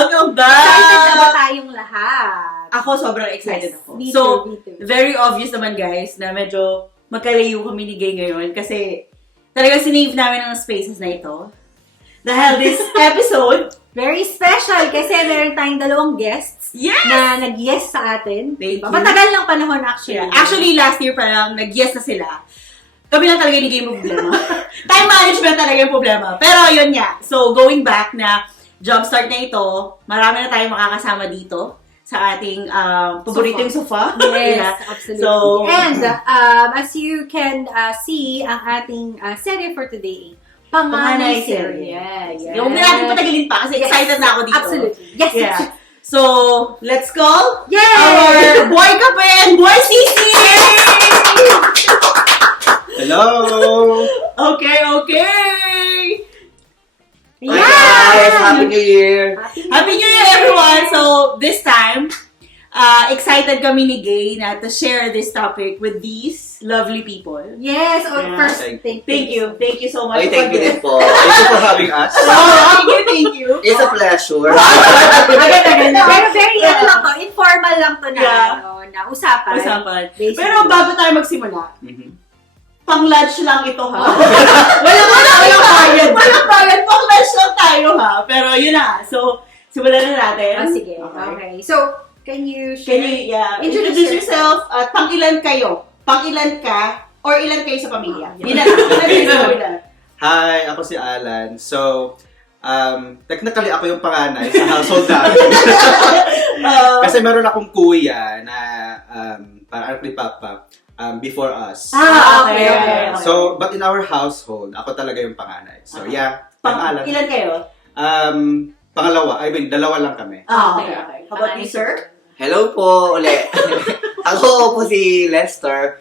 Welcome Excited na ba back! tayong lahat? Ako, sobrang excited Yes, ako. me So, too, me too. very obvious naman guys na medyo magkalayo kami ni Gay ngayon kasi talaga sinave namin ang spaces na ito. Dahil this episode, Very special kasi meron tayong dalawang guests yes! na nag-yes sa atin. Thank you. Matagal lang panahon actually. Yeah. Actually, last year pa lang, nag-yes na sila. Kami lang talaga ni Game problema. Time management talaga yung problema. Pero yun nga. So, going back na jumpstart na ito, marami na tayong makakasama dito sa ating paboritong sofa. Yes, Yeah. absolutely. So, And as you can see, ang ating serye for today, Panganay Serye. Yes. Yes. Huwag na natin patagalin pa kasi Yes. excited na ako dito. Absolutely. Yes. Yeah. So, let's call Yay! our boy Kape and boy Sisi! Hello! Okay. Yeah! Hi guys! Happy New Year! Happy New Year, everyone! So, this time, excited kami ni Gay na to share this topic with these lovely people. Yes. Yeah. First, Thank you. Thank you so much. Ay, thank you for din po. Thank you for having us. Thank you. It's a pleasure. Agad. Pero very, ano lang to, informal lang to na, Yeah. na usapan. Usapan. Basically. Pero bago tayo magsimula, Mhm. pang-lunch lang ito ha. Walang bayad. Walang bayad. Pang-lunch lang tayo ha. Pero yun na. So, simulan na natin. Sige. Okay. So, can you Can share? you introduce yourself? At pang-ilan kayo? Pang-ilan ka? Or ilan kayo sa pamilya? Yun na lang. Ilan kayo sa pamilya? Hi, ako si Alan. So, technically ako yung panganay sa household namin. Kasi meron akong kuya na parang anak ni Papa before us. Okay. So, but in our household, ako talaga yung panganay. So, yeah. Alan. Ilan kayo? Pangalawa. I mean, dalawa lang kami. Okay. How about you, sir? Hello po uli. Ako po si Lester.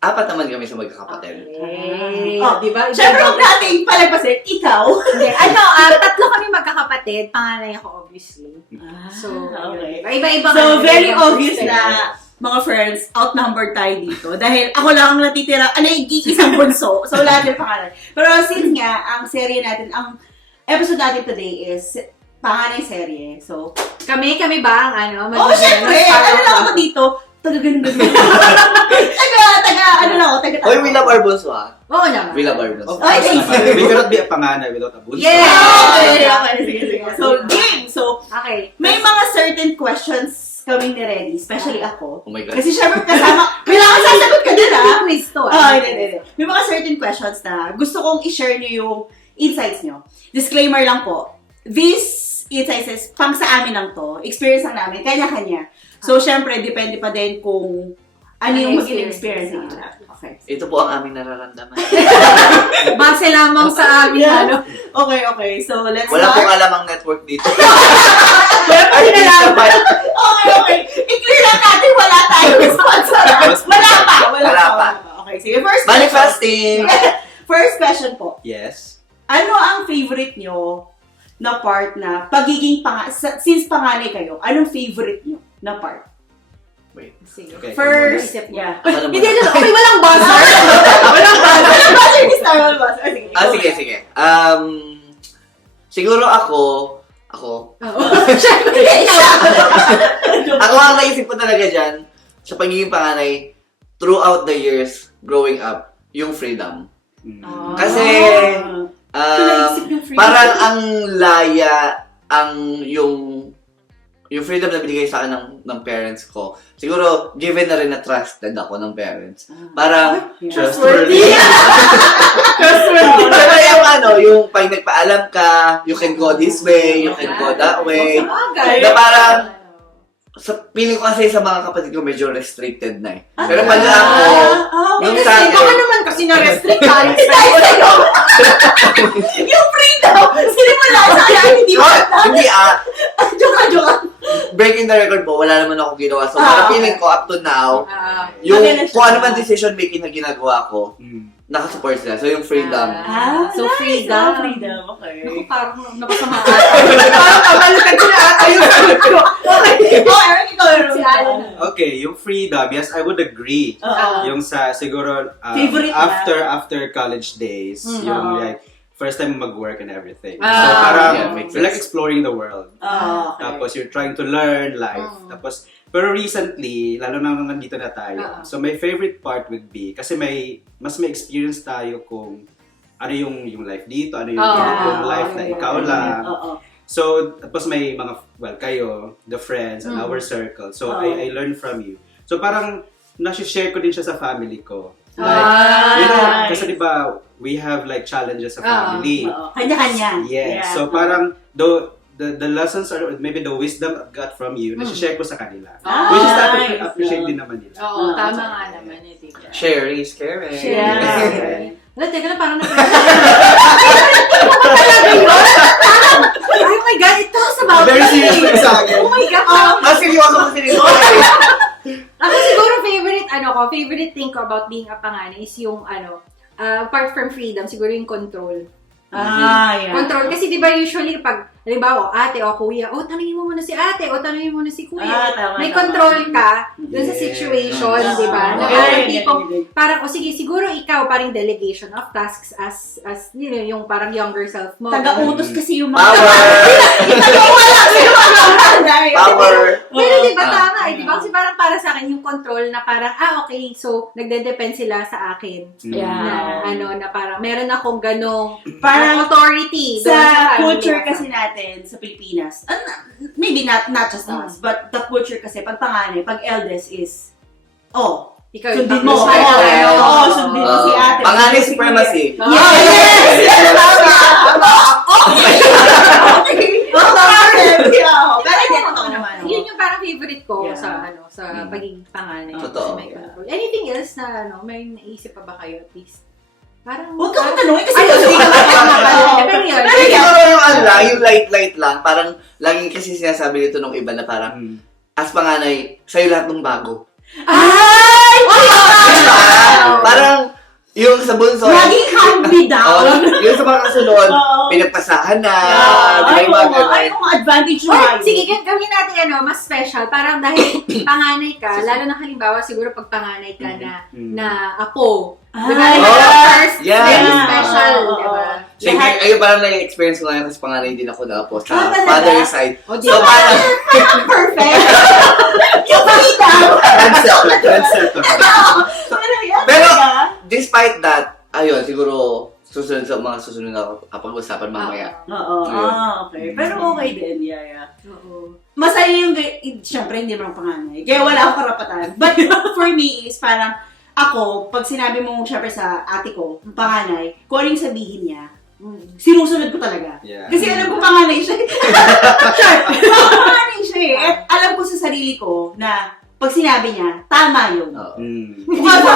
Apat naman kami sa magkakapatid. Okay. Oh, Di ba? Siyempre, huwag natin palagpasin. Ikaw. Hindi. Tatlo kami magkakapatid. Panganay ako, obviously. So, okay. Iba-iba. So, very obvious na mga friends, outnumbered tayo dito. Dahil ako lang ang natitira, nag-iisang bunso. So, lahat yung pangalan. Pero since nga, ang serye natin, ang episode natin today is panganay serye. So, Kami ba ang syempre! Ano lang ako dito? Taga-ganun. taga Hoy, we love our bunso ha. Oo naman. We love our bunso. Of course naman. We cannot be a panganay without a bunso. Yeah! Okay. So, game! So, Okay. may mga certain questions kaming ni-ready, especially ako. Oh my God. Kasi syempre kasama, kailangan sasagot ka din ha? Quiz to. Hindi. May mga certain questions na gusto kong i-share nyo yung insights nyo. Disclaimer lang po. These insights is pang sa amin lang to. Experience lang namin. Kanya-kanya. So, syempre, depende pa din kung ano yung magiging experience nila. Okay. Ito po ang aming nararamdaman. Base lamang sa amin, Yeah. Okay. So, let's Wala start. pong alam ang network dito. Okay. I-clear lang natin, wala tayong sponsor. Wala pa. Okay, sige. First question. Manifesting! First question po. Yes. Ano ang favorite nyo na part na pagiging since panganay kayo, anong favorite nyo na part? Wait. Sige. Okay. First, Isip mo. yeah. Ano mo Hindi, na? okay, walang buzzer. Walang buzzer ni Star, walang buzzer. Sige. Siguro ako, Siyempre, ako ang naisip ko talaga dyan, sa pagiging panganay, throughout the years growing up, yung freedom. Mm. Kasi, Naisip yung freedom. parang ang laya, yung freedom na binigay sa akin ng parents ko. Siguro, given na rin na trusted ako ng parents. Parang, Trustworthy. Trustworthy. pero yung pag nagpaalam ka, you can go this way, you can go that way. Na parang, feeling ko kasi sa mga kapatid ko medyo restricted na eh. Pero pag ako, yung sa akin, Baka naman kasi na-restrict tayo. Yung freedom! Sinimula sa kaya hindi mo hindi Joke. breaking the record po, wala naman ako ginawa. So, parang feeling ko up to now, yung Magaling siya. kung ano man decision making na ginagawa ko, Mm. nakasupport sila. So, yung freedom. So, nice. freedom. Freedom, okay. Ako parang napasama ata. Parang kabalutan ko na ata yung sagot ko. Eric, ikaw yung Si Alan. Okay, yung freedom, yes, I would agree. Oo. Yung sa, siguro, Favorite na. after college days, yung like, first time mag-work and everything. So Ah, parang, yeah, makes you're like sense. exploring the world. Okay. Tapos you're trying to learn life. Tapos, pero recently, lalo na nandito na tayo, so my favorite part would be, kasi mas may experience tayo kung ano yung life dito, ano yung life na ikaw lang. So, tapos may mga, kayo, the friends, and our circle. So, I learn from you. So, parang, nasi-share ko din siya sa family ko. Like, kasi diba, we have like challenges sa family. Kanya-kanya. Yes. Yeah. So, parang, the lessons or maybe the wisdom I got from you, nasi-share ko sa kanila. Which is nice. appreciate din naman nila. Oo, tama nga naman eh, diba? Share is caring. Yeah. Wala, teka na, parang oh my God, it talks about Very me. serious sa akin. Oh my God. Seryoso kasi nito. Ako siguro favorite thing ko about being a panganay is yung apart from freedom, siguro yung control. Yeah. Control. Kasi di ba usually pag, halimbawa, ate o kuya, tanungin mo muna si ate o tanungin mo muna si kuya. Tama, May tama. control ka dun sa Yeah. situation, di ba? Na Yeah. parang Yeah. tipong, parang, sige, siguro ikaw, parang delegation of tasks as yung parang younger self mo. Taga-utos kasi yung mga... Power. Pero di ba tama eh, di ba? Kasi parang para sa akin yung control na parang, okay, so nagde-depend sila sa akin. Yeah. Na parang meron akong ganong Parang authority doon sa family culture ko. kasi natin sa Pilipinas, maybe not just us, but the culture kasi, pag panganay, pag eldest is, Ikaw sundin yung mo. pang- Sundin mo si ate. Panganay supremacy. Yes! Pero hindi, totoo naman. Yun yung parang favorite ko Yeah. sa pagiging panganay. Totoo. Kasi may control. Anything else na may naisip pa ba kayo at least? Parang Huwag ka tanungin kasi Ay, hindi ka pero yun. Pero siguro yung yung light lang, parang laging kasi sinasabi nito nung iba na parang, as panganay, sa'yo lahat ng bago. Ay! Diba? Parang, yung sa bunso, Laging hand me down. yung sa mga kasunod, Oo. pinagpasahan na, Ay, mga oo. ganun. Ay, yung advantage mo. Or, sige, gawin natin mas special. Parang dahil panganay ka, lalo na halimbawa, siguro pag panganay ka na apo. Ay, Diba? First, yeah. very Yeah. special, Oo. diba? Sige, ayun parang na-experience ko ngayon kasi panganay din ako na po sa talaga? father side. O, So, parang, perfect. Yung pakita. Trendsetter. Pero, despite that, ayun, siguro, susunod sa mga susunod na kapag-usapan mamaya. Oo. Okay. Pero okay din. Yeah. Oo. Masaya yung, syempre hindi naman panganay. Kaya wala akong karapatan. But for me is parang, ako, pag sinabi mo syempre sa ate ko, panganay, kung ano yung sabihin niya, sinusunod ko talaga. Yeah. Kasi alam ko panganay siya. Sure. Panganay siya eh. At alam ko sa sarili ko na pag sinabi niya, tama yun. Oo. Mukha ba?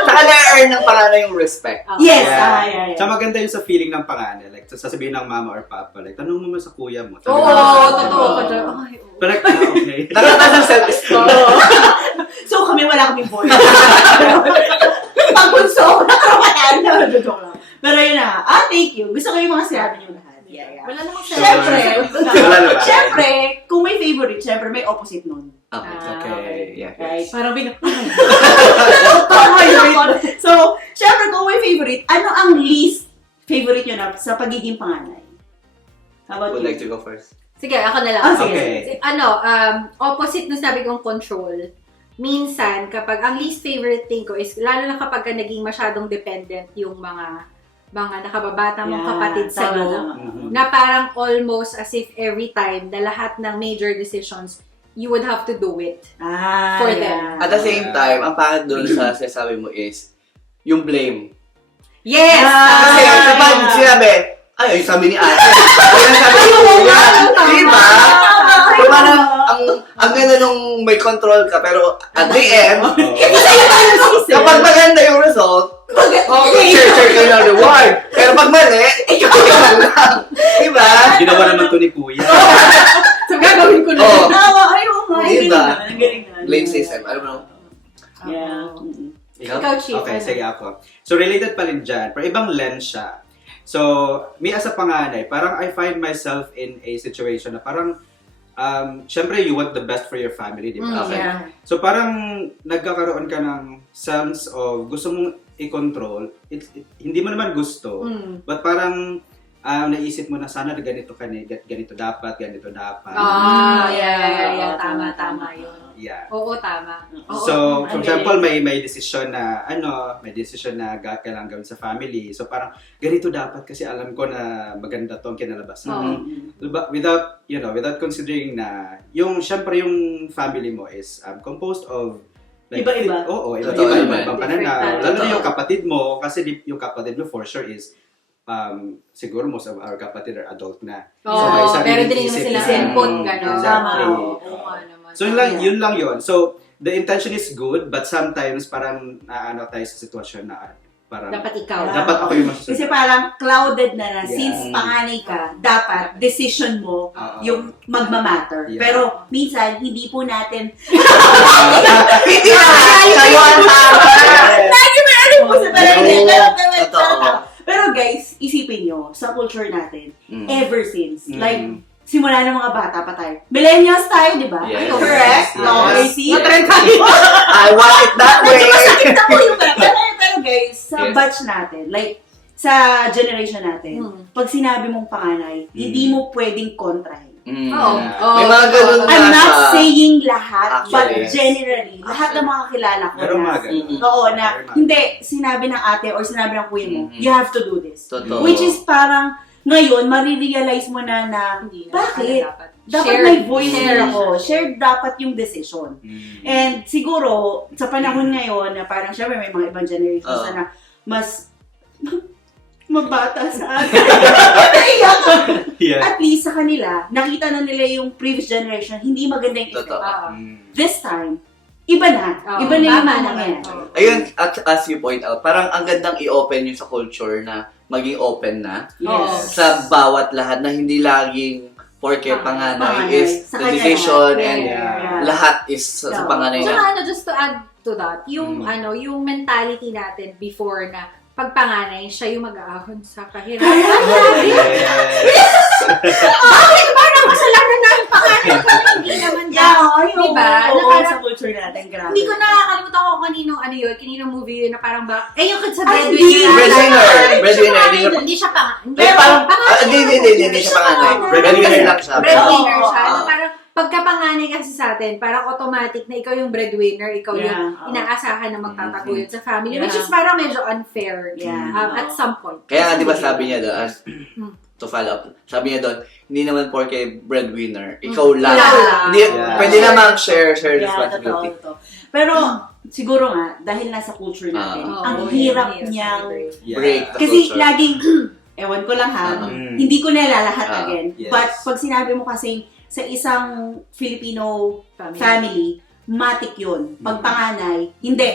Saka na-earn ng panganay yung respect. Yes. Yeah. Yeah. Tsaka maganda yung sa feeling ng panganay. Like, sasabihin ng mama or papa, like, tanong mo sa kuya mo. Oo, totoo ko dyan. Ay, oo. Pero, okay. Nakataas ang self-esteem. So kami, wala kaming boy. Pag bunso, nakarapatan. Joke lang. Pero yun na. Thank you. Gusto ko yung mga sinabi niyo lahat. Yeah. Wala namang Siyempre, Wala naman. siyempre, kung may favorite, siyempre may opposite nun. Okay. Yeah. Right? Parang So, siyempre, kung may favorite, ano ang least favorite nyo na sa pagiging panganay? How about Would you? like to go first. Sige, ako na lang. Sige. Okay. Opposite nung sabi kong control, minsan, kapag ang least favorite thing ko is, lalo na kapag naging masyadong dependent yung mga nakababata mong kapatid sa tama, loob, tama. na parang almost as if every time, na lahat ng major decisions, you would have to do it. For them. At the same time, ang pangit doon sa sinasabi mo is, yung blame. Yes! Kasi kapag sinabi, ay, sabi ni ate. Ay, sabi ni kuya. Diba? So parang, ang ganda nung may control ka, pero at the end, kapag maganda yung result, share kayo ng reward. Pero pag mali, ikaw lang. Diba? Ginawa naman to ni kuya. So, gagawin ko na. Oo. Tama, ay, oo nga. Ang Diba? galing na. Blame system. Alam mo, Yeah. Ikaw, Chief. Okay, ano? sige ako. So, related pa rin dyan. Pero ibang lens siya. So, me as a panganay, parang I find myself in a situation na parang, syempre, you want the best for your family, di ba? Okay. Yeah. So, parang nagkakaroon ka ng sense of gusto mong i-control, hindi mo naman gusto, but parang naisip mo na sana ganito ganito dapat. Yeah. Tama yun. Yeah. Oo, tama. Oo, So, for okay. example, may desisyon na kailangan gawin sa family. So, parang ganito dapat kasi alam ko na maganda 'tong kinalabasan. Without considering na syempre yung family mo is composed of Iba-iba. Oo, Totoo iba-iba naman. ibang pananaw. Different Lalo na culture. yung kapatid mo, kasi yung kapatid mo for sure is siguro most of our kapatid are adult na. may Oo, sariling pero din naman isip sila na. input, gano'n. Exactly. Oo nga naman. So yun lang yun. So the intention is good, but sometimes parang tayo sa sitwasyon na parang Dapat ikaw. dapat ako yung masusunod. Kasi parang clouded na Yeah. since panganay ka, dapat decision mo Oo. yung magmamatter. Yeah. Pero minsan, hindi po natin Hindi na! Kayo ang tama! ano po sa talaga. Totoo. Pero guys, isipin nyo, sa culture natin, Mm. ever since, Mm. like, simula ng mga bata pa tayo. Millennials tayo, di ba? Yes. Correct? Yes. Okay, see? Matrend tayo. I want it that way! Masakit ako yung pero guys, sa Yes. batch natin, like, sa generation natin, pag sinabi mong panganay, hindi mo pwedeng kontrahin. Mm. Oo. May mga ganun na I'm not sa- saying lahat, but Actually, yes. generally, lahat ng mga kilala ko Meron na, mga ganun. oo, na, Meron mga- hindi, sinabi ng ate or sinabi ng kuya mo, Mhm. you have to do this. Totoo. Which is parang, ngayon, marirealize mo na Hindi na. bakit? Dapat. Dapat Shared. may voice Shared. share ako. Shared dapat yung decision. Mm. And siguro, sa panahon ngayon, na parang syempre may mga ibang generations na mas mabata sa atin. Naiyak ako. Yeah. At least sa kanila, nakita na nila yung previous generation, hindi maganda yung effect. Totoo. Oo. This time, iba na. Oo, Iba na yung tama mga naman. nangyayari. Oo. Ayun, as you point out, parang ang gandang i-open yun sa culture na maging open na Yes. sa bawat lahat na hindi laging porke Panganay. panganay is Sa the kanya decision lahat. and Yeah. lahat is sa Yeah. panganay Tsaka na. just to add to that, yung Mm. yung mentality natin before na pag panganay, siya yung mag-aahon sa kahirapan. Bakit parang kasalanan na yung panganay ko? Hindi naman Yeah, Diba? diba? Na Oo, parang- sa culture natin, grabe. Hindi ko nakakalimutan ko kaninong movie yun na parang yung sa Ay, breadwinner. Breadwinner. Hindi siya pang... Pero parang, hindi siya panganay. Breadwinner lang siya. Breadwinner siya. Oo. Na parang pagkapanganay kasi sa atin, parang automatic na ikaw yung breadwinner, ikaw yung Yeah, oo. inaasahan na magtataguyod sa family, Yeah. which is parang medyo unfair Yeah. at some point. Kaya nga, di ba sabi niya doon, Hmm. to follow up, sabi niya doon, hindi naman porke breadwinner, ikaw lang. Ikaw lang. Hindi, Yeah. pwede namang share Yeah, responsibility. totoo. Pero, siguro nga, dahil nasa culture natin, Oo, ang yes, hirap yes, niyang... Yeah. Break the Kasi culture. laging, ewan ko lang ha, Mm. hindi ko nalalahat Ah, again. yes. But pag sinabi mo kasi sa isang Filipino family, matik yun. Pag panganay, hindi.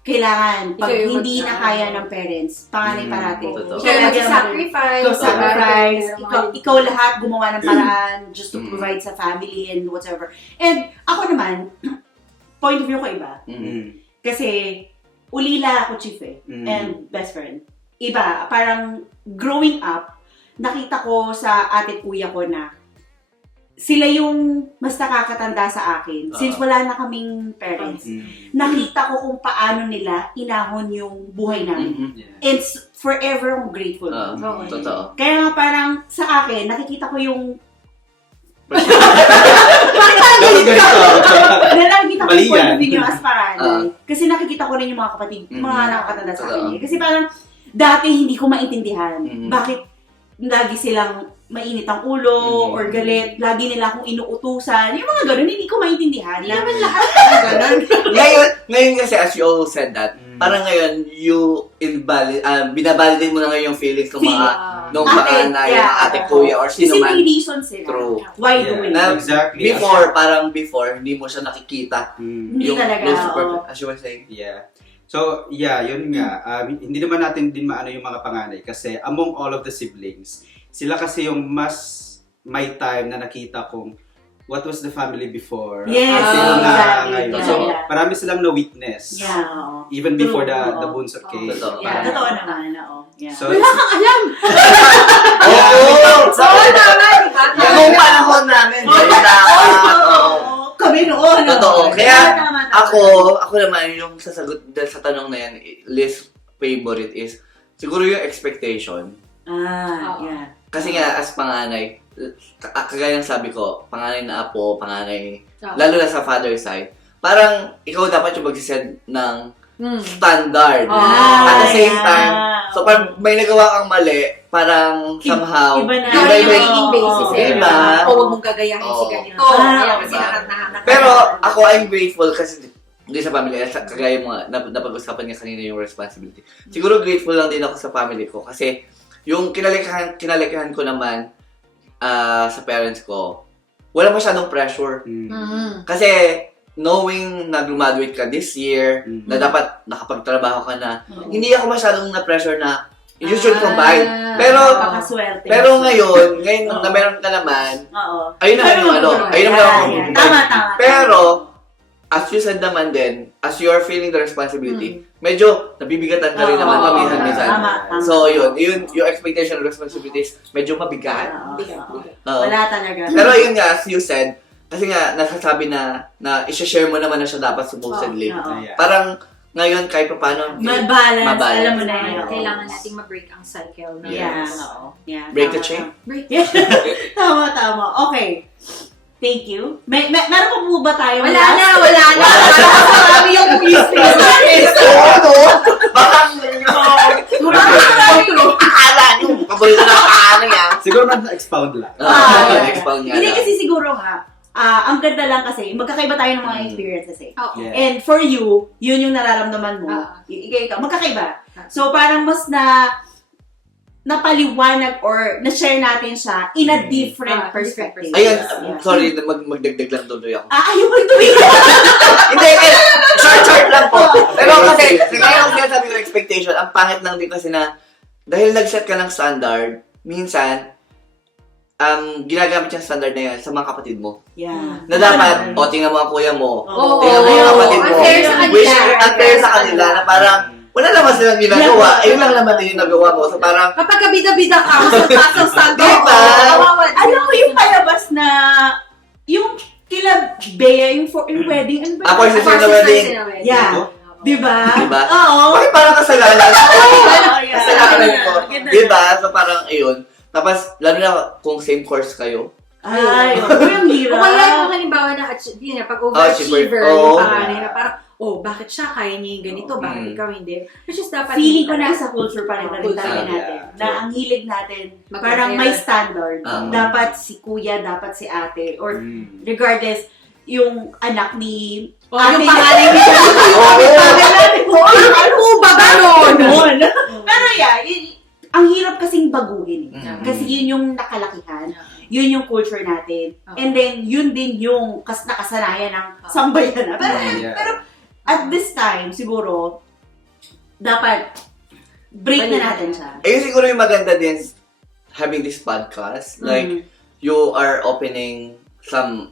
Kailangan, pag Ikaw yung hindi na kaya ng parents, panganay parati. Totoo. Kaya Kailangan mag-sacrifice. Ikaw sacrifice, Parang ikaw lahat gumawa ng paraan just to Mm. provide sa family and whatever. And ako naman, point of view ko iba. Mm. Kasi, ulila ako chief eh. Mm. And best friend. Iba, parang growing up, nakita ko sa ate at kuya ko na sila yung mas nakakatanda sa akin. Since wala na kaming parents. Mm. Nakita ko kung paano nila inahon yung buhay namin. Mhm. Yeah. And forever I'm grateful. Oo. Totoo. Kaya nga parang sa akin, nakikita ko yung Dapat ganito. nakikita ko Mali yung point yan. of view as panganay. Kasi nakikita ko rin yung mga kapatid, mga nakakatanda sa akin. Kasi parang dati hindi ko maintindihan. Bakit lagi silang mainit ang ulo or galit, lagi nila akong inuutusan. Yung mga ganun, hindi ko maintindihan. Hindi naman lahat ng ganun. ngayon kasi as you all said that, parang ngayon, binabalidate mo na ngayon yung feelings ng mga nung panganay, ng ate kuya, or Kasi sino man. may reason sila. True. Why Yeah. doing Na- it? Exactly. Before, hindi mo siya nakikita. Mm. Hindi talaga, oo. As you were saying. Yeah. So, yeah, yun nga. Hindi naman natin din maano yung mga panganay kasi among all of the siblings, sila kasi yung mas may time na nakita kung what was the family before. Yes, Sino na exactly. ngayon. Yeah, So, yeah. marami silang na-witness. Yeah, oo. Even before the Oo. bunso case. Totoo. Yeah, totoo naman, oo. Yeah. So, Wala kang alam. Oo! Oo, tama, diba? Yung panahon namin, Kami noon. Totoo. ano? Kaya Tama. ako naman, yung sasagot dahil sa tanong na yan, Liz, favorite is, siguro yung expectation. Oo. Yeah. Kasi nga, as panganay, kagaya ng sabi ko, panganay na apo, panganay, Oo. lalo na sa father side, parang ikaw dapat yung mag-set ng standard. Ah, At the same yeah. time, so pag may nagawa kang mali, parang somehow, iba na. Ikaw rin yung magiging basis Oo. eh. Diba? O, huwag mong gagayahin si Oo. ganito. Ah, Kaya oo. kasi nakakahanap. pero ako, I'm grateful kasi hindi sa family, kagaya mo nga, napag-usapan niya kanina yung responsibility. Siguro grateful lang din ako sa family ko kasi yung kinalikahan ko naman sa parents ko, wala masyadong pressure. Kasi knowing na graduate ka this year, na dapat nakapagtrabaho ka na, hindi ako masyadong na-pressure na you should provide. Pero Napakaswerte. ngayon na meron ka naman, Oo. ayun naman yung ano, ayun naman ako. Tama. Pero, as you said naman din, as you are feeling the responsibility, medyo nabibigatan ka rin Oo, naman oo, paminsan-minsan. Tama. So, yun, yung expectation and responsibilities, medyo mabigat. Oo. Oo. Wala talaga. Pero yun nga, as you said, kasi nga, nasasabi na i-share mo naman na siya dapat supposedly. Oo. Parang, ngayon, kahit pa paano, Mabalance. Mabalance. Alam mo na Kaya yun. kailangan nating ma-break ang cycle. Na Yeah. Yes. Oo. Yeah. break the Tama, chain. Break. Tama. Okay. Thank you. Meron pa po ba tayo? Wala na. Marami yung please. Bakang, akala nyo, paborito na akala niya. Siguro na-expound lang. Expound nga Hindi lang. kasi siguro nga, ang ganda lang kasi, magkakaiba tayo ng mga experiences eh. Oo. Yeah. And for you, yun yung nararamdaman mo. Ikaw, magkakaiba. So parang mas napaliwanag or na-share natin siya in a different perspective. Ayan, Yeah. sorry, magdagdag lang tuloy ako. Ayaw mo ito eh. Hindi, short lang po. Pero kasi, kaya kung sinasabi ko expectation, ang pangit lang din kasi na, dahil nag-set ka ng standard, minsan, ginagamit yung standard na yan sa mga kapatid mo. Yeah. Na dapat, tingnan mo ang kuya mo, Oo. tingnan mo yung kapatid mo. Unfair sa kanila. Which, unfair sa kanila, na parang, wala naman silang ginagawa. Ayun lang naman din yung nagawa mo. So parang, Kapag kabida-bida ka, mas mataas ang standard. Diba? Kawawa. Alam mo yung palabas na, yung kila Bea, yung wedding, ano ba? Ako yung sister na wedding. Yeah. Diba? Diba? Oo. Bakit parang kasalanan? Yeah. Kasalanan ko. Ganda. Diba? So parang, ayun. Tapos, lalo na kung same course kayo. Ay, yung hirap. O kaya kung halimbawa na, yun na, pag overachiever, Oo. yung panganay na parang, bakit siya kaya niya yung ganito, bakit ikaw hindi? Which is dapat Feeling ko nasa culture pa rin Culture. tayo natin. Yeah. Na ang hilig natin, Mag-compare. parang may standard. Ah. Dapat si kuya, dapat si ate. Or regardless, yung anak ni yung pangalan niya. Ano ba ganon? Pero yeah, ang hirap kasing baguhin. Kasi Mm. yun yung nakalakihan. Yun yung culture natin. And then, yun din yung nakasanayan ng sambayan. Pero at this time, siguro, dapat break na natin siya. Ayun siguro yung maganda din having this podcast. Like, you are opening some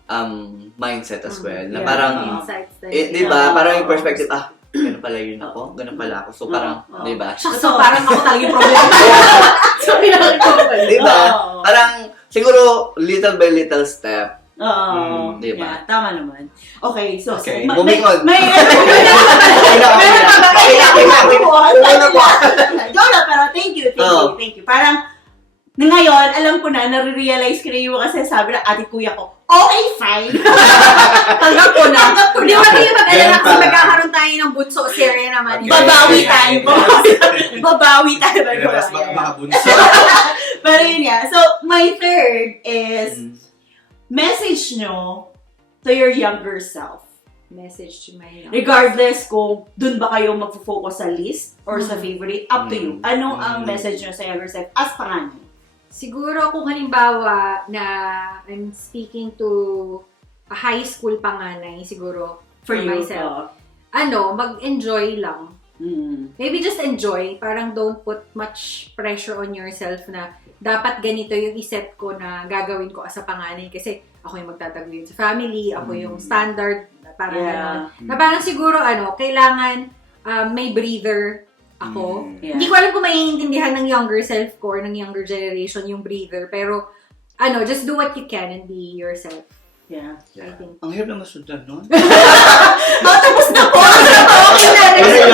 mindset as well. Na Yeah. parang, Insights di ba? Parang yung perspective, ganun pala yun ako, ganun pala ako. So parang, Oo. di ba? So, parang ako talaga yung problema. So, pinakita ko ba? Di ba? Oo. Parang, siguro, little by little step. Oo. Diba? Yeah, tama naman. Okay, so, Okay, moving on. May Joke lang, pero thank you. Parang, ngayon, alam ko na, nare-realize ko na yung mga sinasabi ng ate kuya ko. Okay, fine. Tanggap ko na. Hindi mo kayo mag-alala Ganun kasi pala. magkakaroon tayo ng bunso series naman. Okay. Babawi tayo. Babawi tayo. Mas makabunso. Pero yun nga. So, my third is, message nyo to your younger self. Message to my Regardless kung dun ba kayo magfo-focus sa list or sa favorite, up to you. Ano ang message nyo sa younger self as panganay? Siguro kung halimbawa na I'm speaking to a high school panganay, siguro For you. myself. Mag-enjoy lang. Maybe just enjoy. Parang don't put much pressure on yourself na dapat ganito yung isip ko na gagawin ko as a panganay. Kasi ako yung magtataguyod sa family, ako yung standard, parang ganon. Na parang siguro, kailangan may breather ako. Yeah. Hindi ko alam kung maiintindihan ng younger self ko or ng younger generation yung breather. Pero, just do what you can and be yourself. Yeah. I think. Ang hirap na masundan nun. Tapos na po! Okay na! Ano yun?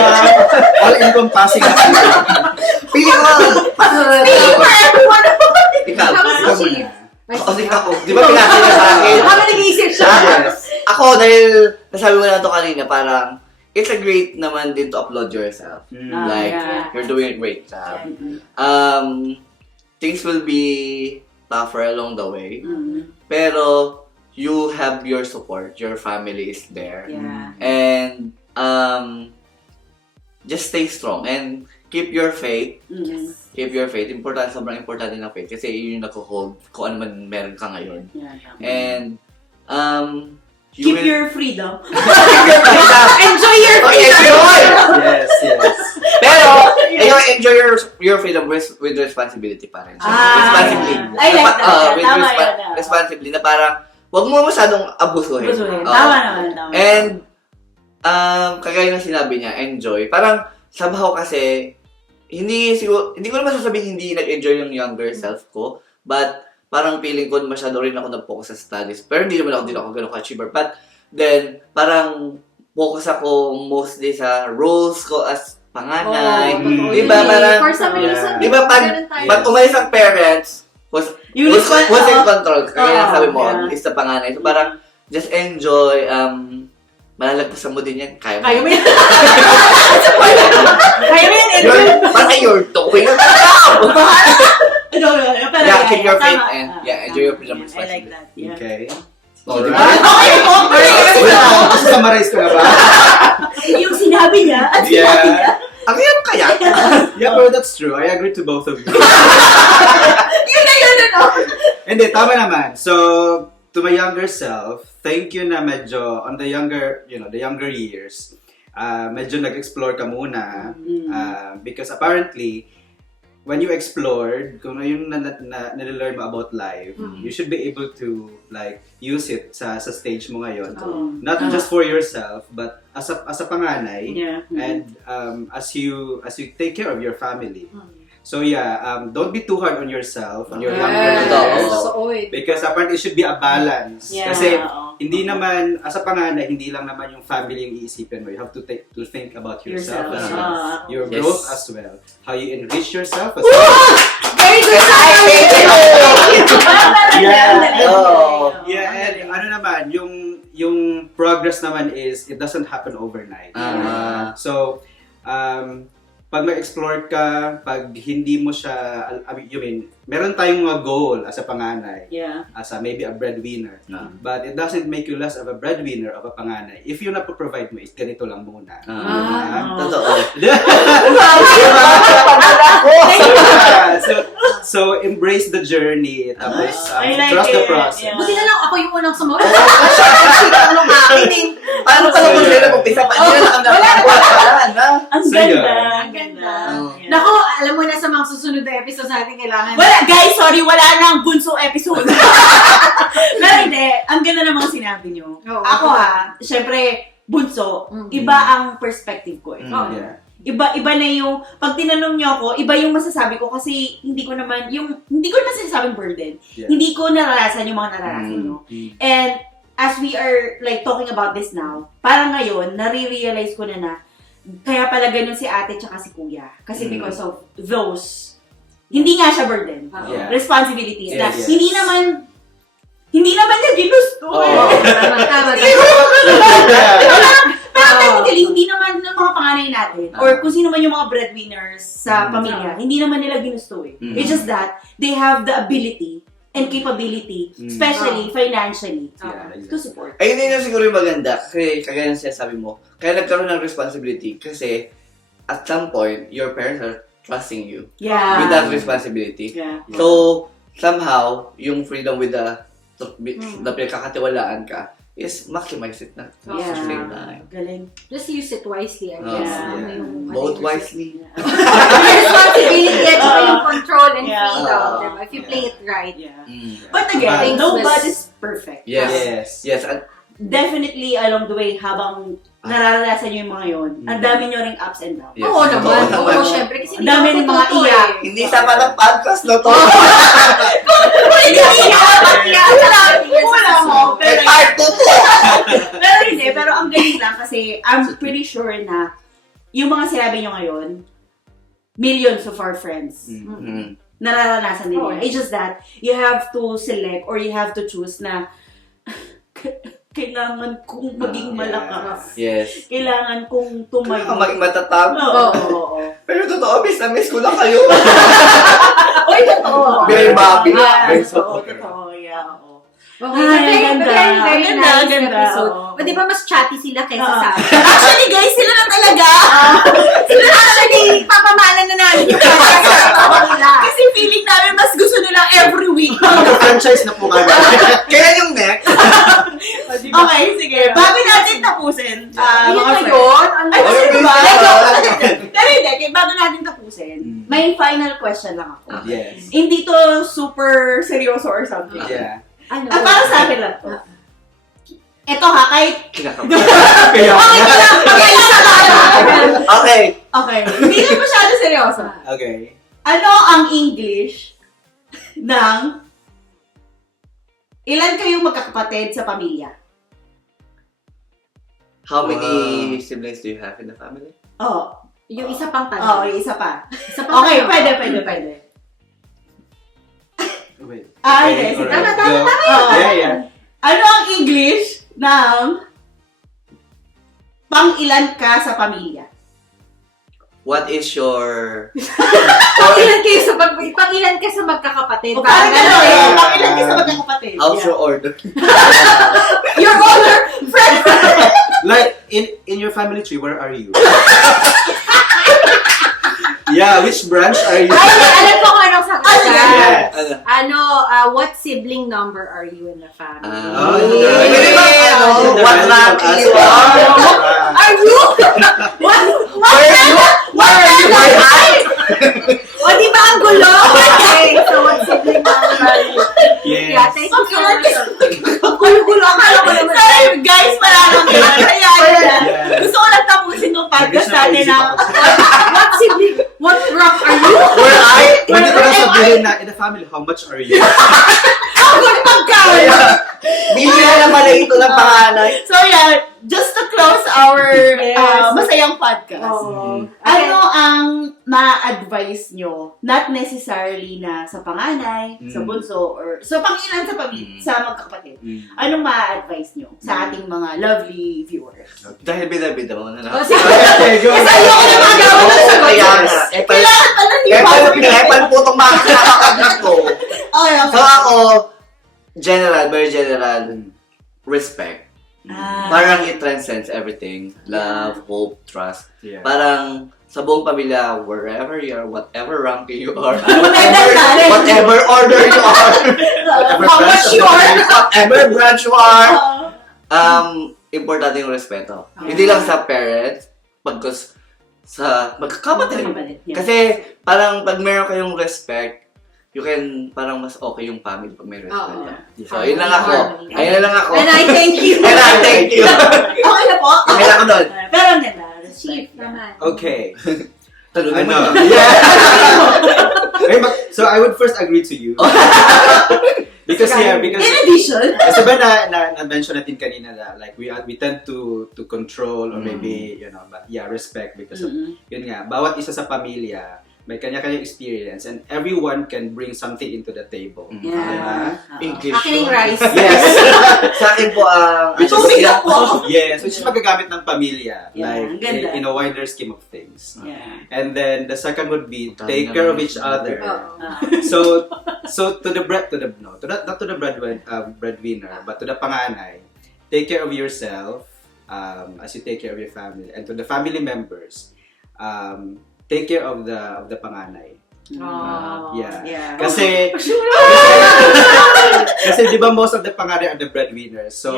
All-encompassing na. Pili ko, paano na Ikaw, Tapos Ikaw si muna. Chief. O, sige ako. Di ba pinasa niya sa akin? Habang nag-iisip siya. Yes. Ako, dahil nasabi ko na ito kanina, parang, it's a great naman din to upload yourself. Ah, Like, yeah. you're doing a great job. Mm-hmm. Things will be tougher along the way. Mm-hmm. Pero, you have your support. Your family is there. Yeah. And, just stay strong. And, keep your faith. Mm-hmm. Keep your faith. Sobrang importante ng faith. Kasi yun yung nag-hold kung ano man meron ka ngayon. Yeah. And, Keep your freedom. Enjoy your Enjoy! Yes, yes. Pero, enjoy your freedom with responsibility pa rin. Responsibly. I like that. With Tama yun. responsibly na parang, wag mo masyadong abusuhin. Busuhin. Oo. Tama naman. Tama. And, kagaya ng sinabi niya, enjoy. Parang, somehow kasi, hindi ko naman sasabihin hindi nag-enjoy yung younger self ko, but, parang feeling ko masyado rin ako nag-focus sa studies. Pero hindi naman ako ganun ka-achiever. But then, parang focus ako mostly sa roles ko as panganay. Diba? Parang, For some reason, diba pag umalis ang parents, who's in control, kaya sabi mo, is the panganay. So parang, just enjoy, malalagpasan mo din yan. Kaya mo. Kaya mo yan. Kaya mo yan. Parang you're doing it. Yeah, keep your faith and enjoy your freedom I like responsibility. that. Yeah. Okay. Alright. Okay, summarize ko na ba? Yung sinabi niya at sinabi niya. Ang hirap kaya? Yeah, but that's true. I agree to both of you. Yun. Hindi, tama naman. So, to my younger self, thank you na medyo on the younger years, medyo nag-explore ka muna. Because apparently, when you explored, kung ano yung nalelearn mo about life, you should be able to like use it sa stage mo ngayon. Not just for yourself, but as a panganay, and as you take care of your family. So yeah, don't be too hard on yourself, on your younger years. Because apparently it should be a balance. Yeah. Kasi hindi naman, as a panganay, hindi lang naman yung family yung iisipin mo. You have to think about yourself as well. Your growth as well. How you enrich yourself as well. Very good. Yeah, and ano naman, yung progress naman is, it doesn't happen overnight. So, pag mag-explore ka, pag hindi mo siya, meron tayong mga goal as a panganay, as a maybe a breadwinner, but it doesn't make you less of a breadwinner of a panganay. If you provide mo is ganito lang muna. Totoo. So embrace the journey, tapos I like trust the it. process. Buti na lang ako yung unang sumagot. Anong akin eh? Paano pala mo sila mag-isa pa? Hindi na ang Ang So, ganda. yun. Ang ganda. Yeah. Nako, alam mo na sa mga susunod na episodes natin kailangan. Wala, guys, sorry, wala na ang bunso episode. Pero hindi, ang ganda ng mga sinabi nyo. Oo. Ako syempre, bunso, iba ang perspective ko eh. Yeah. Iba na yung, pag tinanong nyo ako, iba yung masasabi ko kasi hindi ko naman sinasabing burden. Yeah. Hindi ko naranasan yung mga naranasan nyo. And as we are like talking about this now, parang ngayon, nare-realize ko na kaya pala ganun si ate tsaka si kuya. Kasi because of those, hindi nga siya burden. Yeah. Responsibilities. Na Yes. hindi naman niya ginusto. Tama. Pero technically, hindi naman ng mga panganay natin, or kung sino man yung mga breadwinners sa pamilya, hindi naman nila ginusto eh. It's just that, they have the ability and capability, especially financially, to support. Ayun din yung siguro yung maganda. Kasi kagaya ng sinasabi mo, kaya nagkaroon ng responsibility kasi at some point, your parents are trusting you with that responsibility. Yeah. So, somehow, yung freedom with the pinagkakatiwalaan ka is maximize it na. Yeah. Same time. Galing. Just use it wisely, I guess. Yeah. Both wisely. Responsibility at saka yung control and freedom. Diba? If you play it right. Yeah. Mm. But again, nobody's perfect. Yes. And Definitely along the way, habang nararanasan nyo yung mga yun, ang dami nyo ring ups and downs. Yes. Oo naman. Totoo Oo, naman. syempre. Kasi Ang dami rin mga iyak. hindi sapat ang podcast na to. Hindi siya! Wala mo! Pero kasi I'm pretty sure na yung mga sinabi nyo ngayon, millions of our friends, nararanasan din yan. It's just that, you have to select or you have to choose na kailangan kong maging malakas. Yes. Kailangan kong Kaya tumayo. maging matatag. Oo. Pero totoo, miss na miss ko na kayo. Oy, totoo. Very happy. Totoo. Yeah, oo. Okay, Ay, very, ganda. very, very Ganda, nice ganda. episode. Oo. O, di ba mas chatty sila kaysa Oo. sa amin? Actually, guys, sila na talaga. Sila actually, papamalan na namin yung podcast nila. Kasi feeling namin mas gusto nilang every week. Franchise na po kami. Kaya yung next. Okay, sige. Bago natin tapusin, Ayun mga na friends. yun. Ay, kasi Okay, diba? okay. Pero hindi, bago natin tapusin, may final question lang ako. Yes. Hindi to super seryoso or something. Yeah. Ano? Para sa akin lang to. Ito ha, kahit... Kaya, Okay. Okay, hindi lang masyado seryoso. okay. Ano ang English ng ilan kayong magkakapatid sa pamilya? How many siblings do you have in the family? Oh, Yung isa pang oh, tanong. yung isa pa. Isa pang Okay, tanong. pwede. Wait. Okay, sige. alright, Tama, go. Oh. Yeah, yeah. Ano ang English ng pang-ilan ka sa pamilya? What is your... Pang-ilan ka sa magkakapatid? O parang gano'n, eh. pang-ilan ka sa magkakapatid? How's your order? Your older friend! Like, in your family tree, where are you? Yeah, which branch are you? Ay, alam ko kung anong sagot Ano ka. yan? Yes. Ano, what sibling number are you in the family? Oh, Pwede ba, what rank you are? Are you? What? Where are you? Where are you? Where are you? O, di ba ang gulo? Okay, so what sibling number are you? Yes. Yeah, thank you so much. Ang gulo-gulo. Akala ko naman. Sorry, guys, parang yan. Kaya yan. Yeah. Gusto ko lang tapusin ng podcast natin na What sibling? What rank are you? Where are you? Pwede ko na sabihin na, in the family, how much are you? ang gulo magkawin. Bibira na pala ito ng panganay. So yeah, just to close our Yes. masayang podcast. Oh. Ano ang ma-advise nyo? Not necessarily na sa panganay, sa bunso, or sa pangilan sa pamilya, sa magkakapatid. Anong ma-advise nyo sa ating mga lovely viewers? Dahil bida-bida mo na lang. O, sige. Okay, go. Kasi ayoko na magawa ng sagot. Kaya nga. Kailangan pala ni Epal po itong mga kakakagnak ko. Okay. So ako, very general, respect. Parang it transcends everything. Love, hope, trust. Yeah. Parang sa buong pamilya, wherever you are, whatever rank you are, natin. whatever order you are, How much you are? whatever branch you are, importante yung respeto. Hindi lang sa parents, pagkos sa magkakapatid. Yeah. Kasi parang pag meron kayong respect, you can, parang mas okay yung family pag may respect. Oo. So, yun lang ako. Ayun na lang ako. And I thank you. And I thank you. Okay na po. Okay na ako doon. Pero ang ganda. Chief Respect. naman. Okay. Talungan mo. Ano? Yeah. So I would first agree to you. Because In addition, kasi ba na-mention natin kanina na like we tend to control or maybe but respect because of, yun nga, bawat isa sa pamilya may kanya-kanya experience and everyone can bring something into the table. yeah. English. Akin yung rice. Yes. Sa akin po ang... Tubig ako. Yes, which is magagamit ng pamilya Yeah, like ganda. in a wider scheme of things. Yeah. And then the second would be take care of each other. Oo. So to the not to the breadwinner, but to the panganay, take care of yourself as you take care of your family, and to the family members, take care of the panganay. Yeah. Kasi di ba most of the panganay are the breadwinners. So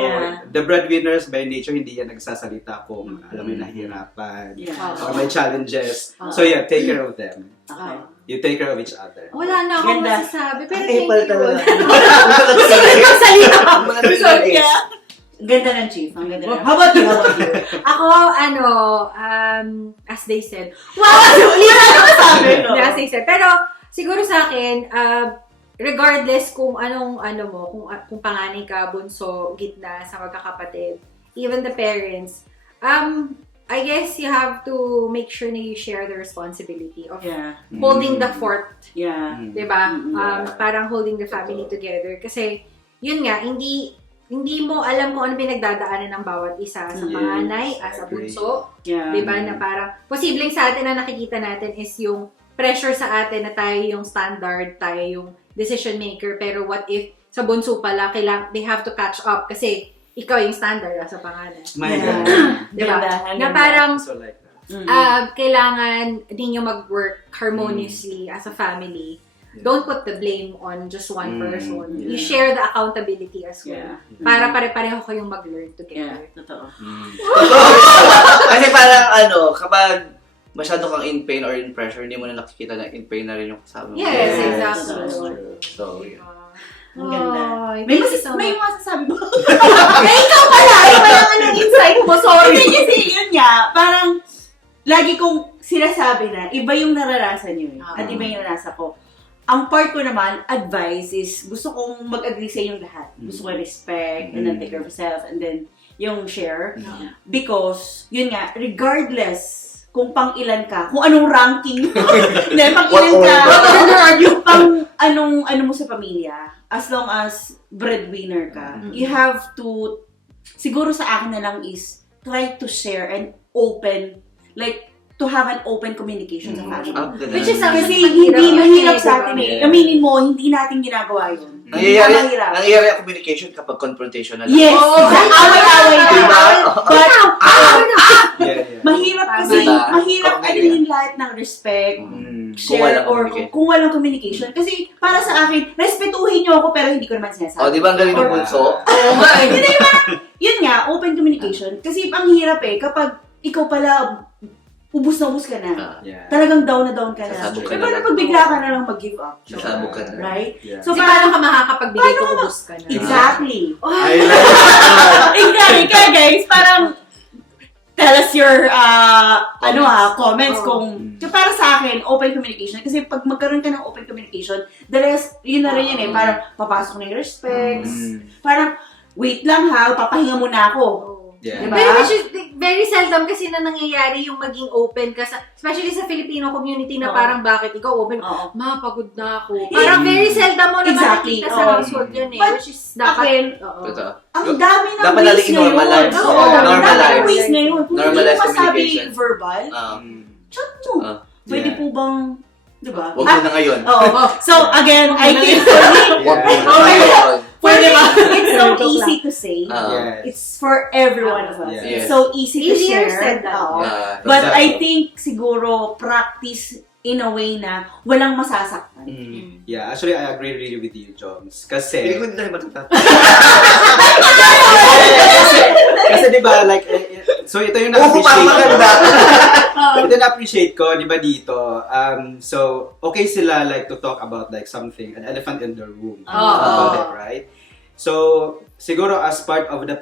the breadwinners by nature hindi yan nagsasalita kung alam mo nahihirapan Yeah. or may challenges. So take care of them. Okay. You take care of each other. Wala na akong Ganda. masasabi. Pero Ay, thank pala you. talaga. So, yeah. Ang ganda ng chief. Ang ganda ng... How about you? Ako, as they said, as they said. Pero, siguro sa akin, regardless kung anong kung panganay ka, bunso, gitna, sa magkakapatid, even the parents, I guess you have to make sure na you share the responsibility of Yeah. holding the fort. Yeah. Diba? Yeah. Parang holding the family together. Kasi, yun nga, hindi mo alam kung ano pinagdadaanan ng bawat isa sa panganay, as a bunso. Yeah. Diba? Na parang, posibleng sa atin na nakikita natin is yung pressure sa atin na tayo yung standard, tayo yung decision maker. Pero what if sa bunso pala, they have to catch up kasi ikaw yung standard sa panganay. My Yeah. God. Diba? Ganda, Na ganda. parang, So like that. kailangan din yung mag-work harmoniously as a family. Don't put the blame on just one person. You Yeah. share the accountability as well. Yeah. Para pare-pareho kayong mag-learn Yeah, together. totoo. Kasi parang kapag masyado kang in pain or in pressure, hindi mo na nakikita na in pain na rin yung kasama mo. Yes, Yes, exactly. that's true. So, yeah. Ang ganda. Ay, May thank you so may much. masasabi mo. Ikaw pala! Ikaw pala ang insight mo. Sorry. Kasi yun nga, parang lagi kong sinasabi na iba yung naranasan nyo at iba yung naranasan ko. Ang part ko naman, advice is gusto kong mag-agree sa inyong lahat. Gusto ko respect and then take care of yourself and then yung share. Because, yun nga, regardless kung pang ilan ka, kung anong ranking, hindi, pang ilan ka, yung pang ano mo sa pamilya, as long as breadwinner ka, you have to, siguro sa akin na lang is, try to share and open, like, to have an open communication sa family. Which is Kasi actually hindi mahirap sa diba? atin eh. Yeah. Aminin mo, hindi natin ginagawa yun. Nangyayari Mahirap. ang communication kapag confrontational. Yes! Away-away na. Diba? But, Yeah. mahirap kasi, Diba? mahirap Okay. ano yung lahat ng respect, Mm. share, Kung walang or communication. kung walang communication. Kasi para sa akin, respetuhin niyo ako pero hindi ko naman sinasabi. Di ba ang galing ng bunso? Hindi ba? Yun nga, open communication. Kasi ang hirap kapag ikaw pala, ubus na ubus ka na. Yeah. Talagang down na down ka na. Sasabog Eh, ka na paano lang. pag bigla ka na lang mag-give up? Sasabog ka na. Right? Yeah. So, So, paano ka makakapagbigay kung ubus ka na? Exactly. I like Exactly. Kaya guys, parang tell us your comments Oh. kung para sa akin, open communication. Kasi pag magkaroon ka ng open communication, the rest, yun na rin yun parang papasok na yung respects. Parang, wait lang ha, papahinga muna ako. Yeah. Diba? Pero which is very seldom kasi na nangyayari yung maging open ka sa, especially sa Filipino community na Oo. parang bakit ikaw open, Oo. ma, pagod na ako. Parang very seldom mo na Exactly. makikita sa Oo. household yun eh. But Which is dapat, akin, oo. Totoo. ang dami ng Dapat ways natin i-normalize. ngayon. Oo, Yeah. ang dami ng Normalize. ways ngayon. Kung hindi Normalize mo masabi communication. verbal, chat mo. Pwede Yeah. po bang, di ba? Huwag mo na ngayon. Oo. So, again, I think Huwag mo na Okay. ngayon. Pwede ba? It's so easy to say. Yes. It's for every one of us. Yes. It's so easy to Easier share. said than Oo. Yeah. But Exactly. I think siguro practice in a way na walang masasaktan. Yeah, actually, I agree really with you, Joms. Hindi Kasi, ko hindi tayo matutap. kasi di ba, like, so ito yung Oo, parang maganda. ito na-appreciate ko, di ba dito? So, okay sila like to talk about like something, an elephant in the room. About it, right? So, siguro as part of the,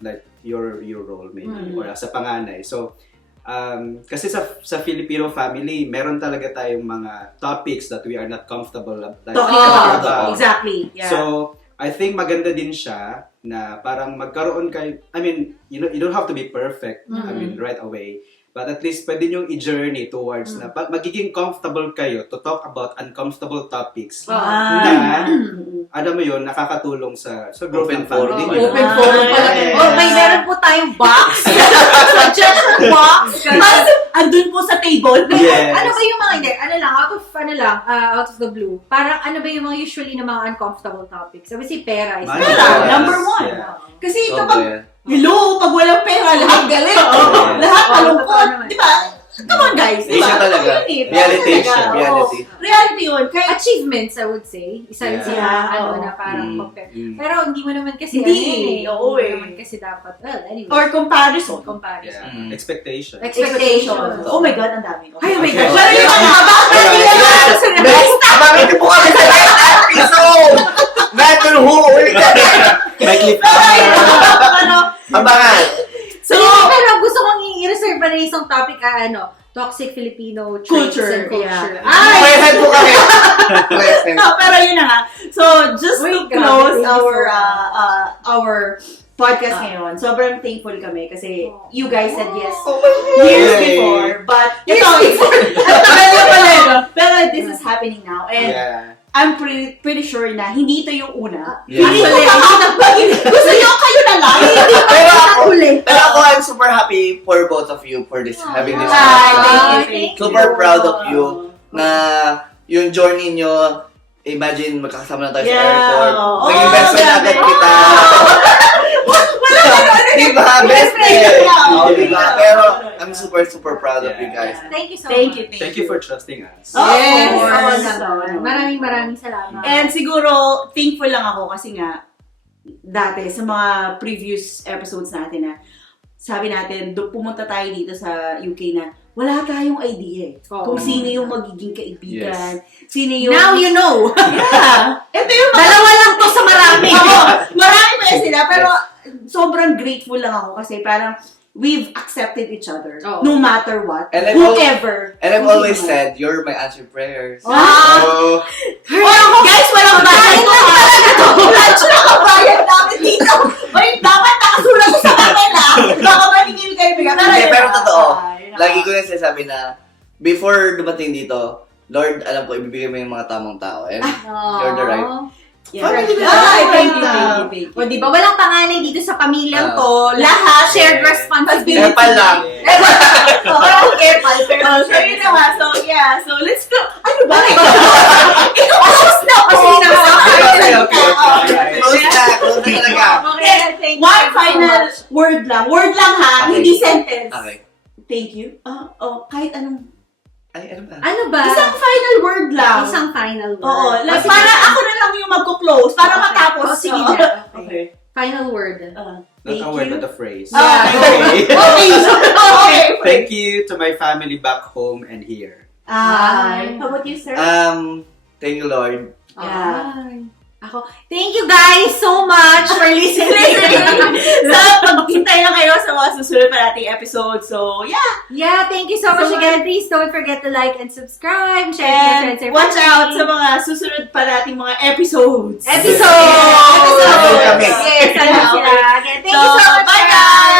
like, your role maybe, or as a panganay. So, kasi sa Filipino family, meron talaga tayong mga topics that we are not comfortable like, Talking about. about. Exactly. Yeah. So, I think maganda din siya na parang magkaroon kayo, I mean, you don't have to be perfect, I mean, right away. But at least pwede nyo i-journey towards na magiging comfortable kayo to talk about uncomfortable topics na, alam mo yun, nakakatulong sa growth Open ng family. forum. nyo. Open forum pala. Yes. Oh, may meron po tayong box. Suggestion box. Mas, andun po sa table. Yes. Ano ba yung mga, hindi, out of the blue, parang ano ba yung mga usually na mga uncomfortable topics? Sabi si pera is Money. Pera, Yes. number one. Yeah. Kasi So, kapag, hello, pag walang pera, lahat galit. Yes. Lahat Oo, malungkot. totoo naman. Di ba? Come on, guys. Di Siya ba? talaga. Yun eh. Reality Talaga. siya. Oo. Reality. Reality yun. Kaya, achievements, I would say. Isa rin Yeah. sila, Yeah, oo. na parang compare. Mm. Pero hindi mo naman kasi, Hindi, oo hindi eh. naman kasi dapat, anyway. or comparison. comparison. Yeah. Expectation. Expectations. Oh my God, ang dami. Ay, oh my Okay. gosh. Pero yung mga bakit Next! Abangan niyo po kami sa next episode! Natin ulit May clip. Abangan! So, pero gusto kong i-reserve pa na isang topic, toxic Filipino traits Culture, and culture. yeah. Ay! Present po kami! Present. No, pero yun na nga. So, just Uy, to grabe, close thank you so our podcast ngayon. Sobrang thankful kami kasi you guys said yes Oh my God. years Yay. before. But, ito, ang tagal na pala ito. Pero this is happening now. And Yeah. I'm pretty sure na hindi ito yung una. Yeah. Hindi ko gusto nyo kayo na lang. Pero ako, Huli. pero ako, I'm super happy for both of you for this, having this Ay, podcast. thank you. Super proud of you na yung journey nyo, imagine magkakasama na tayo sa airport. Oh, Nag-invest na grabe. agad kita. Diba? Best friend. friend. Yeah. Oh, diba? Pero I'm super, super proud of you guys. Thank you so Thank much. you. Thank you for trusting us. Oh, Yes. of course. Maraming salamat. And siguro, thankful lang ako kasi nga, dati sa mga previous episodes natin na sabi natin, pumunta tayo dito sa UK na wala tayong idea Oo. kung sino yung magiging kaibigan. Sino yung... Now you know. Yeah! Ito yung Dalawa lang to sa marami. Oo, marami pa yan sila, pero sobrang grateful lang ako kasi parang we've accepted each other Oo. no matter what, And I've whoever. And I've always said, you're my answered prayers. Wow! So, Guys, walang bayad to ha! Lunch na kabayad namin dito! Oy, dapat nakasulat ko sa kanila! Baka maningil kayo bigla. Hindi, pero totoo. Ay, lagi ko na sinasabi na, before dumating dito, Lord, alam ko, ibibigay mo yung mga tamang tao. And you're the right. Yeah. Family na. Ay, thank you. O, di ba? Walang panganay dito sa pamilyang to. Lahat Shared responsibility. Epal lang. Parang airpal, pero so yun na nga. So, yeah. So, let's go. Ano ba? Close na! Kasi Okay, na. Close na talaga. Okay, thank you. One final word lang. Word lang ha, Okay. hindi sentence. Okay. Thank you. Kahit anong... Ay, ano ba? Ano ba? Isang final word lang. Isang final word. Oo. Like, Sige. para ako na lang yung magko-close. Para Okay. matapos. Oh, sige Oo. na. Okay. Final word. Not Thank a word, you. but a phrase. Ah, Okay. Okay. Okay. Thank you to my family back home and here. How about you, sir? Thank you, Lord. Yeah. Ay. Ako, thank you guys so much for listening. So, maghintay lang kayo sa mga susunod pa nating episode. So, yeah. Yeah, thank you so much So again. Please don't forget to like and subscribe. Share to your And friends and watch family. out sa mga susunod pa nating mga episodes. Episode! Episode kami. Yes, ano sila. Okay, thank So, you so much, bye, guys.